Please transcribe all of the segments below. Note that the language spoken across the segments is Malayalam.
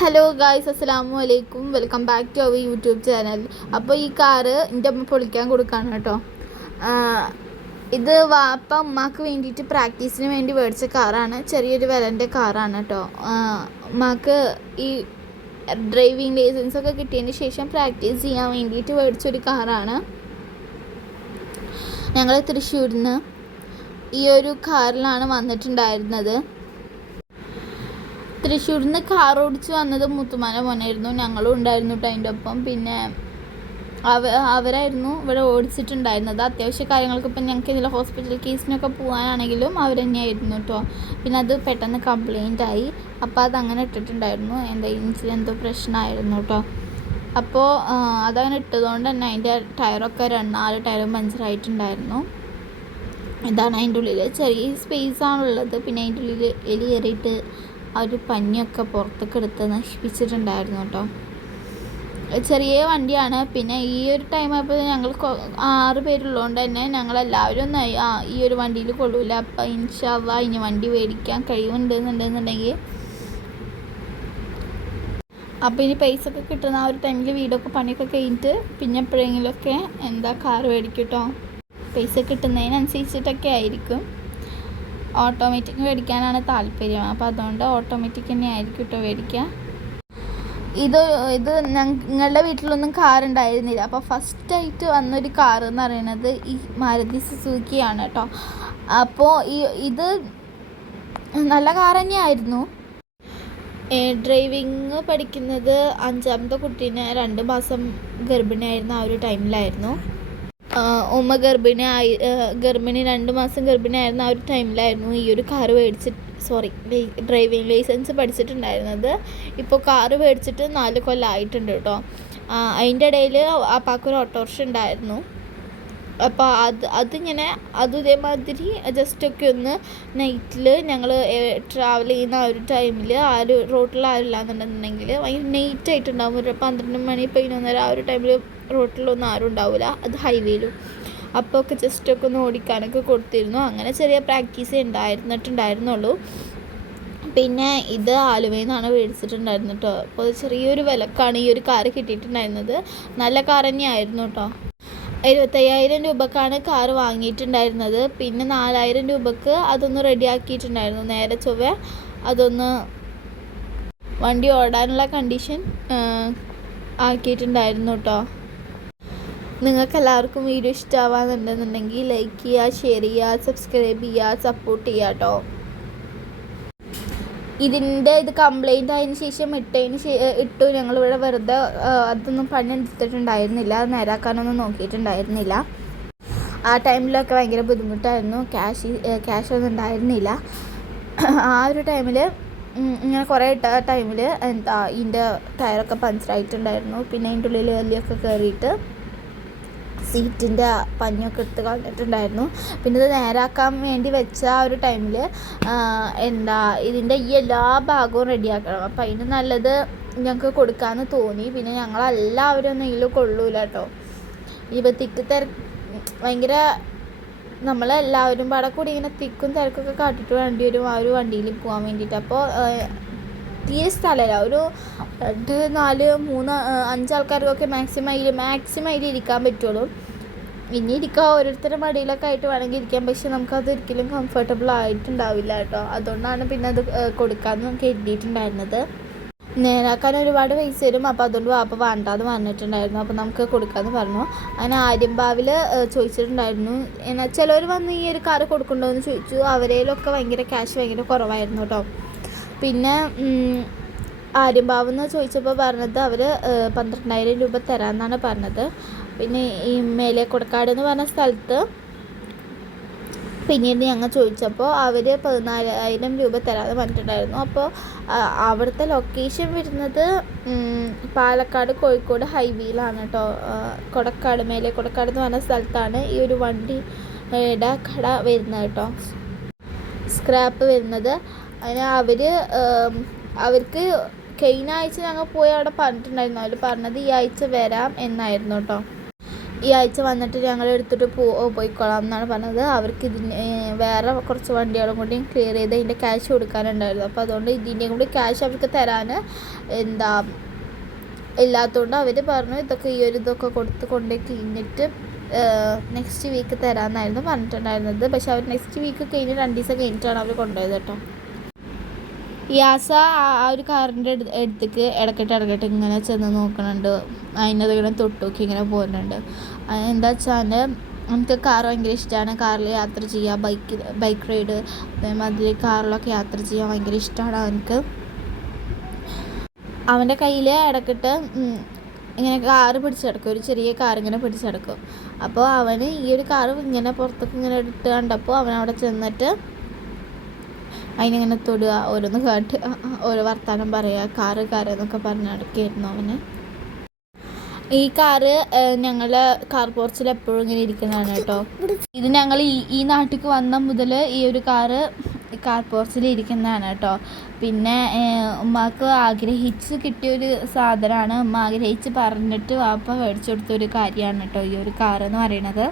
ഹലോ ഗായ്സ് അസ്സലാമു അലൈക്കും welcome back to our YouTube channel അപ്പോൾ ഈ കാറ് എന്റെ അമ്മ പൊളിക്കാൻ കൊടുക്കാണ് കേട്ടോ. ഇത് വാപ്പ ഉമ്മാക്ക് വേണ്ടിയിട്ട് പ്രാക്ടീസിന് വേണ്ടി മേടിച്ച കാറാണ് ചെറിയൊരു വിലന്റെ കാറാണ് കേട്ടോ. ഉമ്മാക്ക് ഈ ഡ്രൈവിംഗ് ലൈസൻസ് ഒക്കെ കിട്ടിയതിന് ശേഷം പ്രാക്ടീസ് ചെയ്യാൻ വേണ്ടിയിട്ട് മേടിച്ചൊരു കാറാണ് ഞങ്ങൾ തൃശ്ശൂരിൽ നിന്ന് ഈ ഒരു കാറിലാണ് വന്നിട്ടുണ്ടായിരുന്നത്. തൃശ്ശൂരിൽ നിന്ന് കാർ ഓടിച്ച് വന്നത് മുത്തുമാല മോനായിരുന്നു. ഞങ്ങളും ഉണ്ടായിരുന്നു കേട്ടോ അതിന്റെ ഒപ്പം. പിന്നെ അവ അവരായിരുന്നു ഇവിടെ ഓടിച്ചിട്ടുണ്ടായിരുന്നത്. അത്യാവശ്യ കാര്യങ്ങൾക്ക് ഇപ്പം ഞങ്ങൾക്ക് ഇതിൽ ഹോസ്പിറ്റൽ കേസിനൊക്കെ പോകാനാണെങ്കിലും അവർ തന്നെയായിരുന്നു കേട്ടോ പിന്നെ അത് പെട്ടെന്ന് കംപ്ലൈന്റ് ആയി. അപ്പോൾ അതങ്ങനെ ഇട്ടിട്ടുണ്ടായിരുന്നു. എഞ്ചിൻ എന്തോ പ്രശ്നമായിരുന്നു കേട്ടോ അപ്പോൾ അതങ്ങനെ ഇട്ടതുകൊണ്ട് തന്നെ അതിന്റെ ടയറൊക്കെ രണ്ട് നാല് ടയറും പഞ്ചറായിട്ടുണ്ടായിരുന്നു. ഇതാണ് അതിന്റെ ഉള്ളിൽ ചെറിയ സ്പേസ് ആണുള്ളത്. പിന്നെ അതിന്റെ ഉള്ളിൽ എലി കയറിയിട്ട് ആ ഒരു പഞ്ഞിയൊക്കെ പുറത്തേക്ക് എടുത്ത് നശിപ്പിച്ചിട്ടുണ്ടായിരുന്നു കേട്ടോ. ചെറിയ വണ്ടിയാണ്. പിന്നെ ഈ ഒരു ടൈം ആയപ്പോൾ ഞങ്ങൾ ആറ് പേരുള്ളതുകൊണ്ട് തന്നെ ഞങ്ങൾ എല്ലാവരും ഒന്ന് ആ ഈ ഒരു വണ്ടിയിൽ കൊള്ളൂല. അപ്പം ഇൻഷാല്ല ഇനി വണ്ടി മേടിക്കാൻ കഴിവുണ്ട് എന്നുണ്ടെന്നുണ്ടെങ്കിൽ അപ്പോൾ ഇനി പൈസ ഒക്കെ കിട്ടുന്ന ആ ഒരു ടൈമിൽ വീടൊക്കെ പണിയൊക്കെ കഴിഞ്ഞിട്ട് പിന്നെ എപ്പോഴെങ്കിലുമൊക്കെ എന്താ കാർ മേടിക്കും കേട്ടോ പൈസ കിട്ടുന്നതിനനുസരിച്ചിട്ടൊക്കെ ആയിരിക്കും. ഓട്ടോമാറ്റിക് മേടിക്കാനാണ് താല്പര്യം. അപ്പോൾ അതുകൊണ്ട് ഓട്ടോമാറ്റിക് തന്നെ ആയിരിക്കും കേട്ടോ മേടിക്കുക ഇത് ഇത് ഞങ്ങളുടെ വീട്ടിലൊന്നും കാർ ഉണ്ടായിരുന്നില്ല. അപ്പോൾ ഫസ്റ്റായിട്ട് വന്നൊരു കാർ എന്ന് പറയുന്നത് ഈ മാരുതി സുസുക്കിയാണ് കേട്ടോ അപ്പോൾ ഈ ഇത് നല്ല കാർ തന്നെയായിരുന്നു. ഡ്രൈവിങ് പഠിക്കുന്നത് അഞ്ചാമത്തെ കുട്ടീനെ രണ്ട് മാസം ഗർഭിണിയായിരുന്ന ആ ഒരു ടൈമിലായിരുന്നു ഉമ്മ ഗർഭിണി ആയി ഗർഭിണി രണ്ട് മാസം ഗർഭിണി ആയിരുന്ന ആ ഒരു ടൈമിലായിരുന്നു ഈ ഒരു കാറ് മേടിച്ച് സോറി ഡ്രൈവിംഗ് ലൈസൻസ് പഠിച്ചിട്ടുണ്ടായിരുന്നത്. ഇപ്പോൾ കാറ് മേടിച്ചിട്ട് നാല് കൊല്ലമായിട്ടുണ്ട് കേട്ടോ. ആഹ് അതിന്റെ ഇടയിൽ അപ്പാക്കൊരു ഓട്ടോറിക്ഷ ഉണ്ടായിരുന്നു. അപ്പോൾ അത് അതിങ്ങനെ അത് ഇതേമാതിരി ജസ്റ്റ് ഒക്കെ ഒന്ന് നൈറ്റിൽ ഞങ്ങൾ ട്രാവൽ ചെയ്യുന്ന ആ ഒരു ടൈമിൽ ആര് റോട്ടിൽ ആരില്ല എന്നുണ്ടെന്നുണ്ടെങ്കിൽ ഭയങ്കര നൈറ്റ് ആയിട്ടുണ്ടാകും ഒരു പന്ത്രണ്ട് മണി പതിനൊന്നര ആ ഒരു ടൈമിൽ റോട്ടിലൊന്നും ആരും ഉണ്ടാവില്ല അത് ഹൈവേയിലും അപ്പോൾ ഒക്കെ ജസ്റ്റ് ഒക്കെ ഒന്ന് ഓടിക്കാനൊക്കെ കൊടുത്തിരുന്നു. അങ്ങനെ ചെറിയ പ്രാക്ടീസ് ഉണ്ടായിരുന്നിട്ടുണ്ടായിരുന്നുള്ളൂ. പിന്നെ ഇത് ആലുവയിൽ നിന്നാണ് മേടിച്ചിട്ടുണ്ടായിരുന്നു കേട്ടോ അപ്പോൾ ചെറിയൊരു വിലക്കാണ് ഈ ഒരു കാറ് കിട്ടിയിട്ടുണ്ടായിരുന്നത്. നല്ല കാർ തന്നെയായിരുന്നു കേട്ടോ എഴുപത്തയ്യായിരം രൂപക്കാണ് കാർ വാങ്ങിയിട്ടുണ്ടായിരുന്നത്. പിന്നെ നാലായിരം രൂപക്ക് അതൊന്ന് റെഡിയാക്കിയിട്ടുണ്ടായിരുന്നു നേരെ ചൊവ്വ അതൊന്ന് വണ്ടി ഓടാനുള്ള കണ്ടീഷൻ ആക്കിയിട്ടുണ്ടായിരുന്നു കേട്ടോ നിങ്ങൾക്ക് എല്ലാവർക്കും വീഡിയോ ഇഷ്ടമാവാന്നുണ്ടെന്നുണ്ടെങ്കിൽ ലൈക്ക് ചെയ്യുക ഷെയർ ചെയ്യുക സബ്സ്ക്രൈബ് ചെയ്യുക സപ്പോർട്ട് ചെയ്യുക കേട്ടോ ഇതിന്റെ ഇത് കംപ്ലൈന്റ് ആയതിനു ശേഷം ഇട്ടതിന് ഇട്ടു. ഞങ്ങളിവിടെ വെറുതെ അതൊന്നും പണി എടുത്തിട്ടുണ്ടായിരുന്നില്ല. അത് നേരാക്കാനൊന്നും നോക്കിയിട്ടുണ്ടായിരുന്നില്ല. ആ ടൈമിലൊക്കെ ഭയങ്കര ബുദ്ധിമുട്ടായിരുന്നു. ക്യാഷ് ക്യാഷ് ഒന്നും ഉണ്ടായിരുന്നില്ല. ആ ഒരു ടൈമിൽ ഇങ്ങനെ കുറേ ഇട്ട ടൈമിൽ എന്താ ഇതിന്റെ ടയറൊക്കെ പഞ്ചറായിട്ടുണ്ടായിരുന്നു. പിന്നെ അതിന്റെ ഉള്ളിൽ എല്ലിയൊക്കെ കയറിയിട്ട് സീറ്റിന്റെ പഞ്ഞൊക്കെ എടുത്ത് കളഞ്ഞിട്ടുണ്ടായിരുന്നു. പിന്നെ ഇത് നേരാക്കാൻ വേണ്ടി വെച്ച ആ ഒരു ടൈമിൽ എന്താ ഇതിന്റെ ഈ എല്ലാ ഭാഗവും റെഡിയാക്കണം അപ്പം അതിന് നല്ലത് ഞങ്ങൾക്ക് കൊടുക്കാമെന്ന് തോന്നി. പിന്നെ ഞങ്ങളെല്ലാവരും ഒന്നും ഇതിൽ കൊള്ളൂല കേട്ടോ ഇപ്പം തിക്ക് തിര ഭയങ്കര നമ്മളെല്ലാവരും പാടെ കൂടി ഇങ്ങനെ തിക്കും തിരക്കൊക്കെ കാട്ടിട്ട് വേണ്ടി വരും ആ ഒരു വണ്ടിയിൽ പോകാൻ വേണ്ടിയിട്ട്. അപ്പോൾ തീരെ സ്ഥലമില്ല. ഒരു രണ്ട് നാല് മൂന്ന് അഞ്ചാൾക്കാർക്കൊക്കെ മാക്സിമം അതിൽ മാക്സിമം അതിൽ ഇരിക്കാൻ പറ്റുള്ളൂ. ഇനി ഇരിക്കുക ഓരോരുത്തരുടെ മടിയിലൊക്കെ ആയിട്ട് വേണമെങ്കിൽ ഇരിക്കാം. പക്ഷെ നമുക്കത് ഒരിക്കലും കംഫർട്ടബിൾ ആയിട്ടുണ്ടാവില്ല കേട്ടോ. അതുകൊണ്ടാണ് പിന്നെ അത് കൊടുക്കാമെന്ന് കരുതിയിട്ടുണ്ടായിരുന്നത്. നേരാക്കാൻ ഒരുപാട് പൈസ വരും. അപ്പോൾ അതുകൊണ്ട് വാപ്പ വേണ്ടാന്ന് പറഞ്ഞിട്ടുണ്ടായിരുന്നു. അപ്പോൾ നമുക്ക് കൊടുക്കാമെന്ന് പറഞ്ഞു. അങ്ങനെ ആര്യമ്പാവിൽ ചോദിച്ചിട്ടുണ്ടായിരുന്നു. എന്നാൽ ചിലവർ വന്ന് ഈ ഒരു കാറ് കൊടുക്കണ്ടോ എന്ന് ചോദിച്ചു. അവരേലൊക്കെ ഭയങ്കര ക്യാഷ് ഭയങ്കര കുറവായിരുന്നു കേട്ടോ. പിന്നെ ഉം, ആര്യമ്പാവ് എന്ന് ചോദിച്ചപ്പോൾ പറഞ്ഞത് അവർ പന്ത്രണ്ടായിരം രൂപ തരാമെന്നാണ് പറഞ്ഞത്. പിന്നെ ഈ മേലെ കൊടക്കാട് എന്ന് പറഞ്ഞ സ്ഥലത്ത് പിന്നീട് ഞങ്ങൾ ചോദിച്ചപ്പോൾ അവർ പതിനാലായിരം രൂപ തരാമെന്ന് പറഞ്ഞിട്ടുണ്ടായിരുന്നു. അപ്പോൾ അവിടുത്തെ ലൊക്കേഷൻ വരുന്നത് പാലക്കാട് കോഴിക്കോട് ഹൈവേയിലാണ് കേട്ടോ കൊടക്കാട് മേലെ കൊടക്കാട് എന്ന് പറഞ്ഞ സ്ഥലത്താണ് ഈ ഒരു വണ്ടിയുടെ കട വരുന്നത് കേട്ടോ സ്ക്രാപ്പ് വരുന്നത്. അതിന് അവർ അവർക്ക് കഴിഞ്ഞ ആഴ്ച ഞങ്ങൾ പോയി അവിടെ പറഞ്ഞിട്ടുണ്ടായിരുന്നു. അവർ പറഞ്ഞത് ഈ ആഴ്ച വരാം എന്നായിരുന്നു കേട്ടോ ഈ ആഴ്ച വന്നിട്ട് ഞങ്ങൾ എടുത്തിട്ട് പോ പോയിക്കോളാം എന്നാണ് പറഞ്ഞത്. അവർക്ക് ഇതിന് വേറെ കുറച്ച് വണ്ടികളും കൂടി ക്ലിയർ ചെയ്ത് അതിന്റെ ക്യാഷ് കൊടുക്കാനുണ്ടായിരുന്നു. അപ്പോൾ അതുകൊണ്ട് ഇതിന്റെയും കൂടി ക്യാഷ് അവർക്ക് തരാൻ എന്താ ഇല്ലാത്തതുകൊണ്ട് അവർ പറഞ്ഞു ഇതൊക്കെ ഈ ഒരു ഇതൊക്കെ കൊടുത്ത് കൊണ്ടുപോയി കഴിഞ്ഞിട്ട് നെക്സ്റ്റ് വീക്ക് തരാമെന്നായിരുന്നു പറഞ്ഞിട്ടുണ്ടായിരുന്നത്. പക്ഷെ അവർ നെക്സ്റ്റ് വീക്ക് കഴിഞ്ഞ് രണ്ട് ദിവസം കഴിഞ്ഞിട്ടാണ് അവർ കൊണ്ടുപോയത് കേട്ടോ യാസ ആ ഒരു കാറിന്റെ അടുത്തേക്ക് ഇടക്കിട്ട് ഇടക്കിട്ട് ഇങ്ങനെ ചെന്ന് നോക്കുന്നുണ്ട് അതിനത് ഇങ്ങനെ തൊട്ട് ഇങ്ങനെ പോകുന്നുണ്ട് എന്താ വെച്ചാൽ എനിക്ക് കാർ ഭയങ്കര ഇഷ്ടമാണ് കാറിൽ യാത്ര ചെയ്യുക ബൈക്ക് ബൈക്ക് റൈഡ് അതേമാതിരി കാറിലൊക്കെ യാത്ര ചെയ്യാൻ ഭയങ്കര ഇഷ്ടമാണ് അവനക്ക് അവന്റെ കയ്യിൽ ഇടക്കിട്ട് ഇങ്ങനെ കാറ് പിടിച്ചെടുക്കും ഒരു ചെറിയ കാർ ഇങ്ങനെ പിടിച്ചെടുക്കും അപ്പോൾ അവന് ഈ ഒരു കാർ ഇങ്ങനെ പുറത്തേക്ക് ഇങ്ങനെ ഇട്ട് കണ്ടപ്പോൾ അവൻ അവിടെ ചെന്നിട്ട് അതിനിങ്ങനെ തൊടുക ഓരോന്ന് കാട്ടുക ഓരോ വർത്തമാനം പറയുക കാറ് കാറ് എന്നൊക്കെ പറഞ്ഞ് നടക്കുകയായിരുന്നു അവന്. ഈ കാറ് ഞങ്ങളുടെ കാർ പോർച്ചിൽ എപ്പോഴും ഇങ്ങനെ ഇരിക്കുന്നതാണ് കേട്ടോ. ഇത് ഞങ്ങൾ ഈ ഈ നാട്ടിലേക്ക് വന്ന മുതൽ ഈ ഒരു കാറ് കാർ പോർച്ചിൽ ഇരിക്കുന്നതാണ് കേട്ടോ. പിന്നെ ഉമ്മാക്ക് ആഗ്രഹിച്ച് കിട്ടിയൊരു സാധനമാണ്. ഉമ്മ ആഗ്രഹിച്ച് പറഞ്ഞിട്ട് വാപ്പ മേടിച്ചു കൊടുത്തൊരു കാര്യമാണ് കേട്ടോ ഈ ഒരു കാർ എന്ന് പറയുന്നത്.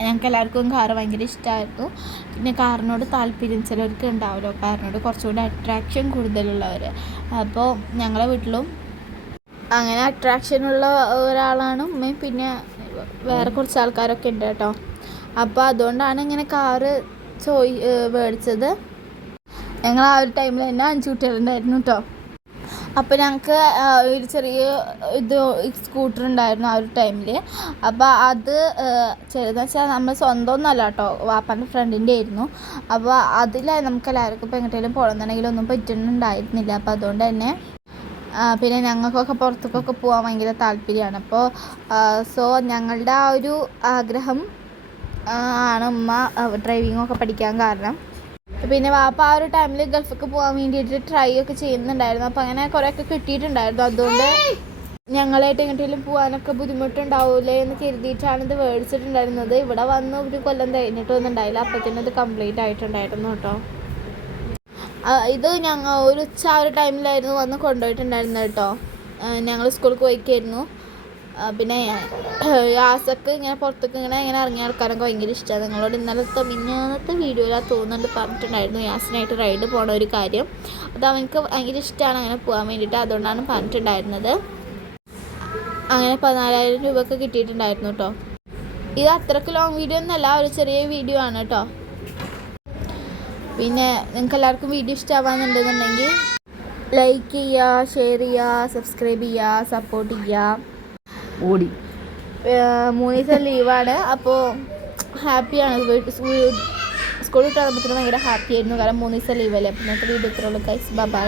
ഞങ്ങൾക്ക് എല്ലാവർക്കും കാറ് ഭയങ്കര ഇഷ്ടമായിരുന്നു പിന്നെ കാറിനോട് താല്പര്യം ചിലർക്ക് ഉണ്ടാവുമല്ലോ കാറിനോട് കുറച്ചുകൂടി അട്രാക്ഷൻ കൂടുതലുള്ളവർ അപ്പോൾ ഞങ്ങളെ വീട്ടിലും അങ്ങനെ അട്രാക്ഷനുള്ള ഒരാളാണ് ഉമ്മയും പിന്നെ വേറെ കുറച്ച് ആൾക്കാരൊക്കെ ഉണ്ട് കേട്ടോ. അപ്പോൾ അതുകൊണ്ടാണ് ഇങ്ങനെ കാറ് ചോയ് മേടിച്ചത്. ഞങ്ങൾ ആ ഒരു ടൈമിൽ തന്നെ അഞ്ച് കുട്ടികളുണ്ടായിരുന്നു കേട്ടോ. അപ്പോൾ ഞങ്ങൾക്ക് ഒരു ചെറിയ ഇത് സ്കൂട്ടർ ഉണ്ടായിരുന്നു ആ ഒരു ടൈമിൽ അപ്പോൾ അത് ചെറുതെന്ന് വെച്ചാൽ നമ്മൾ സ്വന്തം ഒന്നല്ല കേട്ടോ വാപ്പാന്റെ ഫ്രണ്ടിന്റെ ആയിരുന്നു. അപ്പോൾ അതിൽ നമുക്ക് എല്ലാവർക്കും ഇപ്പോൾ എങ്ങോട്ടെങ്കിലും പോകണമെന്നുണ്ടെങ്കിൽ ഒന്നും പറ്റുന്നുണ്ടായിരുന്നില്ല. അപ്പോൾ അതുകൊണ്ട് തന്നെ പിന്നെ ഞങ്ങൾക്കൊക്കെ പുറത്തേക്കൊക്കെ പോകാൻ ഭയങ്കര താല്പര്യമാണ്. അപ്പോൾ സോ ഞങ്ങളുടെ ആ ഒരു ആഗ്രഹം ആണ് ഉമ്മ ഡ്രൈവിംഗ് ഒക്കെ പഠിക്കാൻ കാരണം. പിന്നെ വാപ്പ ആ ഒരു ടൈമിൽ ഗൾഫിലേക്ക് പോകാൻ വേണ്ടിയിട്ട് ട്രൈ ഒക്കെ ചെയ്യുന്നുണ്ടായിരുന്നു. അപ്പം അങ്ങനെ കുറേയൊക്കെ കിട്ടിയിട്ടുണ്ടായിരുന്നു. അതുകൊണ്ട് ഞങ്ങളായിട്ട് എങ്ങോട്ടെങ്കിലും പോകാനൊക്കെ ബുദ്ധിമുട്ടുണ്ടാവില്ലേ എന്ന് കരുതിയിട്ടാണ് ഇത് മേടിച്ചിട്ടുണ്ടായിരുന്നത്. ഇവിടെ വന്ന് ഒരു കൊല്ലം കഴിഞ്ഞിട്ടൊന്നും ഉണ്ടായില്ല അപ്പത്തന്നെ ഇത് കംപ്ലീറ്റ് ആയിട്ടുണ്ടായിരുന്നു കേട്ടോ. ഇത് ഞങ്ങൾ ഒരു ഉച്ച ആ ഒരു ടൈമിലായിരുന്നു വന്ന് കൊണ്ടുപോയിട്ടുണ്ടായിരുന്നു കേട്ടോ. ഞങ്ങൾ സ്കൂളിൽ പോയിക്കായിരുന്നു. പിന്നെ യാസക്ക് ഇങ്ങനെ പുറത്തേക്ക് ഇങ്ങനെ ഇങ്ങനെ ഇറങ്ങി നടക്കാനൊക്കെ ഭയങ്കര ഇഷ്ടമാണ് നിങ്ങളോട് ഇന്നലത്തെ മിന്നാന്നത്തെ ആ തോന്നുന്നുണ്ട് പറഞ്ഞിട്ടുണ്ടായിരുന്നു. യാസിനായിട്ട് റൈഡ് പോണ ഒരു കാര്യം. അത് അവനക്ക് ഭയങ്കര ഇഷ്ടമാണ് അങ്ങനെ പോകാൻ വേണ്ടിയിട്ട്. അതുകൊണ്ടാണ് പറഞ്ഞിട്ടുണ്ടായിരുന്നത്. അങ്ങനെ പതിനാലായിരം രൂപയൊക്കെ കിട്ടിയിട്ടുണ്ടായിരുന്നു കേട്ടോ ഇത് അത്രയ്ക്ക് ലോങ് വീഡിയോ ഒന്നല്ല ഒരു ചെറിയ വീഡിയോ ആണ് കേട്ടോ പിന്നെ നിങ്ങൾക്ക് എല്ലാവർക്കും വീഡിയോ ഇഷ്ടമാവാന്നുണ്ടെന്നുണ്ടെങ്കിൽ ലൈക്ക് ചെയ്യുക ഷെയർ ചെയ്യുക സബ്സ്ക്രൈബ് ചെയ്യുക സപ്പോർട്ട് ചെയ്യുക. ഓടി. മൂന്ന് ദിവസം ലീവാണ്. അപ്പോൾ ഹാപ്പിയാണ്. സ്കൂൾ വിട്ട് ഭയങ്കര ഹാപ്പി ആയിരുന്നു കാരണം മൂന്ന് ദിവസം ലീവല്ലേ അപ്പോൾ ഇന്നത്തെ വീഡിയോ ഇത്രയുള്ളൂ കൈസ് ബൈ